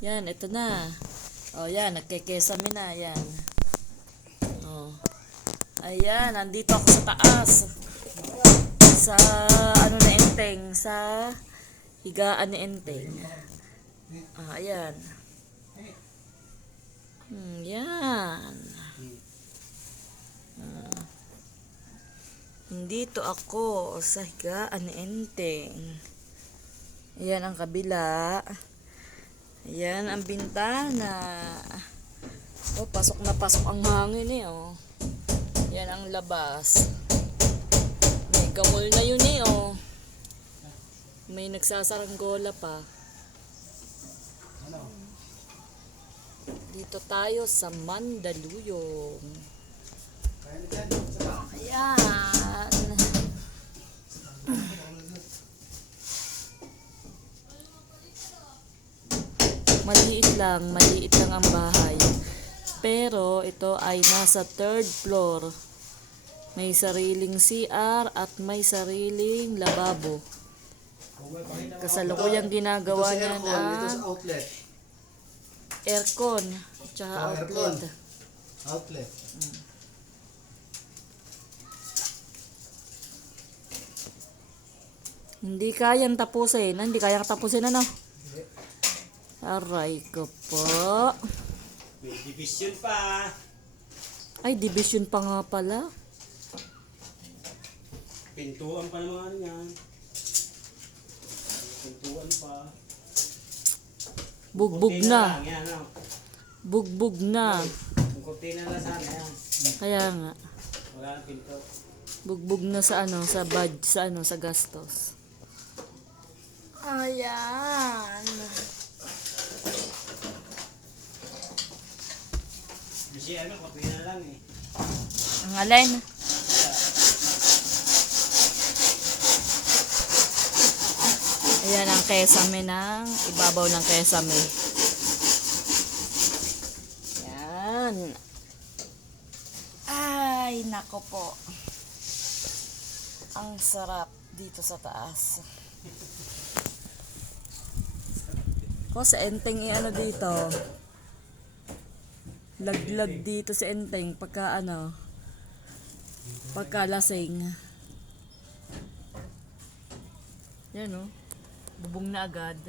Yan, ito na. Oh, yan, nagkekesame na, yan. Oh. Ayan, nandito ako sa taas. Sa, ano na Enteng, sa higaan ni Enteng. Ayan. Yan. Nandito ako sa higaan ni Enteng. Ayan ang kabila. Ayan ang bintana. Oh, pasok na pasok ang hangin oh. Yan ang labas. May gamol na yun oh. May nagsasaranggola pa. Dito tayo sa Mandaluyong. Ayan. Maliit lang ang bahay. Pero ito ay nasa 3rd floor. May sariling CR at may sariling lababo. Kasalukuyang ginagawa niya ang aircon at saka outlet. Hindi kayang tapusin. Hindi kayang tapusin ano? Aray ko po. May division pa. Ay, division pa nga pala. Pintuan pa naman yan. Pintuan pa. Bugbog Kurtina na. lang, yan, no? Bugbog na. Yung kurtina na sana yan. Kaya nga. Wala na pinto. Bugbog na sa ano, sa budget, sa ano, sa gastos. Ayan. Kasi ano, kurtina lang eh. Ang alin. Ayan ang kesame ng ibabaw ng kesame. Yan. Ay, nako po. Ang sarap dito sa taas. Ko sa Enteng ano dito. Laglag dito sa Enteng pagka ano. Pagka lasing. Yan oh. Bubong na agad.